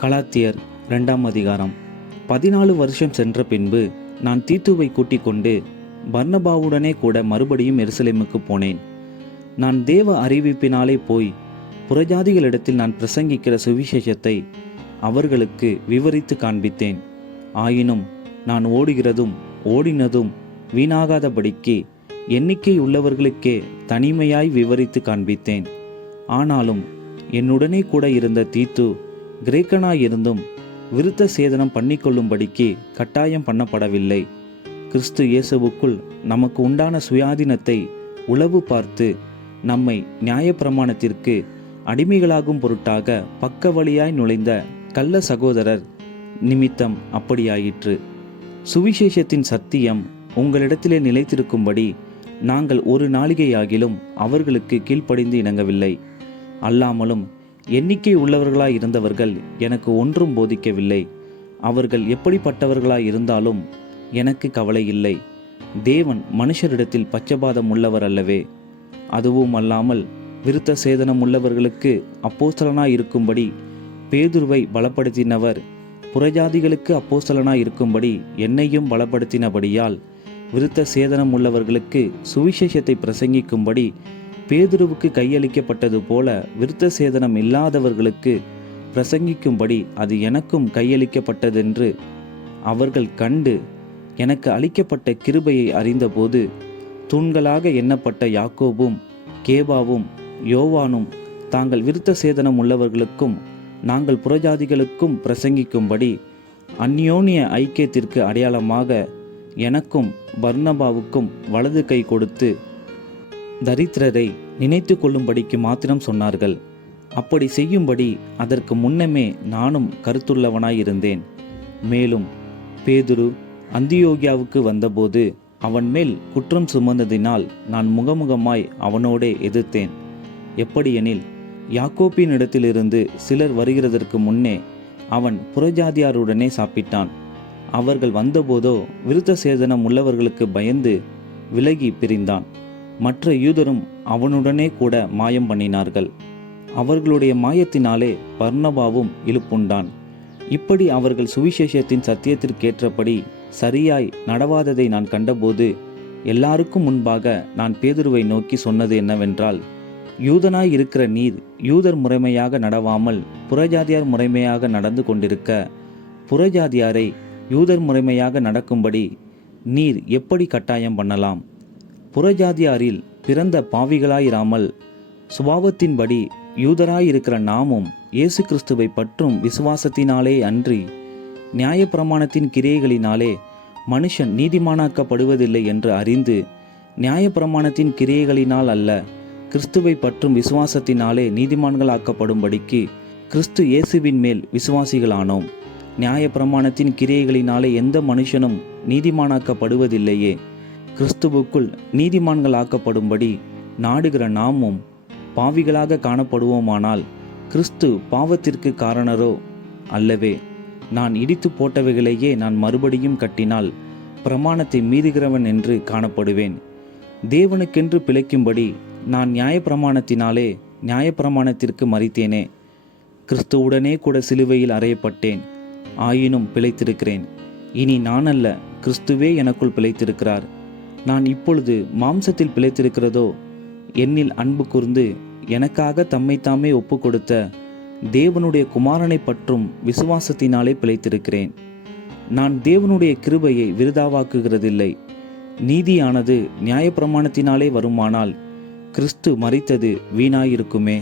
கலாத்தியர் 2ஆம் அதிகாரம். 14 வருஷம் சென்ற பின்பு நான் தீத்துவை கூட்டிக் கொண்டு பர்னபாவுடனே கூட மறுபடியும் எருசலேமுக்கு போனேன். நான் தேவ அறிவிப்பினாலே போய் புறஜாதிகளிடத்தில் நான் பிரசங்கிக்கிற சுவிசேஷத்தை அவர்களுக்கு விவரித்து காண்பித்தேன். ஆயினும் நான் ஓடுகிறதும் ஓடினதும் வீணாகாதபடிக்கு எண்ணிக்கை உள்ளவர்களுக்கே தனிமையாய் விவரித்து காண்பித்தேன். ஆனாலும் என்னுடனே கூட இருந்த தீத்து கிரேக்கனாயிருந்தும் விருத்த சேதனம் பண்ணிக்கொள்ளும்படிக்கு கட்டாயம் பண்ணப்படவில்லை. கிறிஸ்து இயேசுவுக்குள் நமக்கு உண்டான சுயாதீனத்தை உளவு பார்த்து நம்மை நியாயப்பிரமாணத்திற்கு அடிமைகளாகும் பொருட்டாக பக்க வழியாய் நுழைந்த கள்ள சகோதரர் நிமித்தம் அப்படியாயிற்று. சுவிசேஷத்தின் சத்தியம் உங்களிடத்திலே நிலைத்திருக்கும்படி நாங்கள் ஒரு நாளிகையாகிலும் அவர்களுக்கு கீழ்ப்படிந்து இணங்கவில்லை. அல்லாமலும் எண்ணிக்கை உள்ளவர்களாய் இருந்தவர்கள் எனக்கு ஒன்றும் போதிக்கவில்லை. அவர்கள் எப்படிப்பட்டவர்களாய் இருந்தாலும் எனக்கு கவலை இல்லை. தேவன் மனுஷரிடத்தில் பட்சபாதம் உள்ளவர் அல்லவே. அதுவும் அல்லாமல் விருத்த சேதனம் உள்ளவர்களுக்கு அப்போஸ்தலனாய் இருக்கும்படி பேதுருவை பலப்படுத்தினவர் புறஜாதிகளுக்கு அப்போஸ்தலனாய் இருக்கும்படி என்னையும் பலப்படுத்தினபடியால் விருத்த சேதனம் உள்ளவர்களுக்கு சுவிசேஷத்தை பிரசங்கிக்கும்படி பேதுருவுக்கு கையளிக்கப்பட்டது போல விருத்த சேதனம் இல்லாதவர்களுக்கு பிரசங்கிக்கும்படி அது எனக்கும் கையளிக்கப்பட்டதென்று அவர்கள் கண்டு எனக்கு அளிக்கப்பட்ட கிருபையை அறிந்தபோது தூண்களாக எண்ணப்பட்ட யாக்கோபும் கேபாவும் யோவானும் தாங்கள் விருத்த சேதனம் உள்ளவர்களுக்கும் நாங்கள் புறஜாதிகளுக்கும் பிரசங்கிக்கும்படி அந்யோன்ய ஐக்கியத்திற்கு அடையாளமாக எனக்கும் பர்னபாவுக்கும் வலது கை கொடுத்து தரித்திரரை நினைத்து கொள்ளும்படிக்கு மாத்திரம் சொன்னார்கள். அப்படி செய்யும்படி அதற்கு முன்னமே நானும் கருத்துள்ளவனாயிருந்தேன். மேலும் பேதுரு அந்தியோகியாவுக்கு வந்தபோது அவன் மேல் குற்றம் சுமந்ததினால் நான் முகமுகமாய் அவனோடே எதிர்த்தேன். எப்படியெனில் யாக்கோப்பினிடத்திலிருந்து சிலர் வருகிறதற்கு முன்னே அவன் புறஜாதியாருடனே சாப்பிட்டான். அவர்கள் வந்தபோதோ விருத்த சேதனம் உள்ளவர்களுக்கு பயந்து விலகி பிரிந்தான். மற்ற யூதரும் அவனுடனே கூட மாயம் பண்ணினார்கள். அவர்களுடைய மாயத்தினாலே பர்னபாவும் இழுப்புண்டான். இப்படி அவர்கள் சுவிசேஷத்தின் சத்தியத்திற்கேற்றபடி சரியாய் நடவாததை நான் கண்டபோது எல்லாருக்கும் முன்பாக நான் பேதுருவை நோக்கி சொன்னது என்னவென்றால், யூதனாய் இருக்கிற நீர் யூதர் முறைமையாக நடவாமல் புறஜாதியார் முறைமையாக நடந்து கொண்டிருக்க புறஜாதியாரை யூதர் முறைமையாக நடக்கும்படி நீர் எப்படி கட்டாயம் பண்ணலாம்? புறஜாதியாரில் பிறந்த பாவிகளாயிராமல் சுபாவத்தின்படி யூதராயிருக்கிற நாமும் இயேசு கிறிஸ்துவை பற்றும் விசுவாசத்தினாலே அன்றி நியாயப்பிரமாணத்தின் கிரியைகளினாலே மனுஷன் நீதிமானாக்கப்படுவதில்லை என்று அறிந்து நியாயப்பிரமாணத்தின் கிரியைகளினால் அல்ல கிறிஸ்துவை பற்றும் விசுவாசத்தினாலே நீதிமான்களாக்கப்படும்படிக்கு கிறிஸ்து இயேசுவின் மேல் விசுவாசிகளானோம். நியாயப்பிரமாணத்தின் கிரியைகளினாலே எந்த மனுஷனும் நீதிமானாக்கப்படுவதில்லையே. கிறிஸ்துவுக்குள் நீதிமான்கள் ஆக்கப்படும்படி நாடுகிற நாமும் பாவிகளாக காணப்படுவோமானால் கிறிஸ்து பாவத்திற்கு காரணரோ அல்லவே. நான் இடித்து போட்டவைகளையே நான் மறுபடியும் கட்டினால் பிரமாணத்தை மீறுகிறவன் என்று காணப்படுவேன். தேவனுக்கென்று பிழைக்கும்படி நான் நியாயப்பிரமாணத்தினாலே நியாயப்பிரமாணத்திற்கு மரித்தேனே. கிறிஸ்துவுடனே கூட சிலுவையில் அறையப்பட்டேன். ஆயினும் பிழைத்திருக்கிறேன். இனி நான் அல்ல, கிறிஸ்துவே எனக்குள் பிழைத்திருக்கிறார். நான் இப்பொழுது மாம்சத்தில் பிழைத்திருக்கிறதோ என்னில் அன்பு கூர்ந்து எனக்காக தம்மைத்தாமே ஒப்பு கொடுத்த தேவனுடைய குமாரனை பற்றும் விசுவாசத்தினாலே பிழைத்திருக்கிறேன். நான் தேவனுடைய கிருபையை விருதாவாக்குகிறதில்லை. நீதியானது நியாயப்பிரமாணத்தினாலே வருமானால் கிறிஸ்து மரித்தது வீணாயிருக்குமே.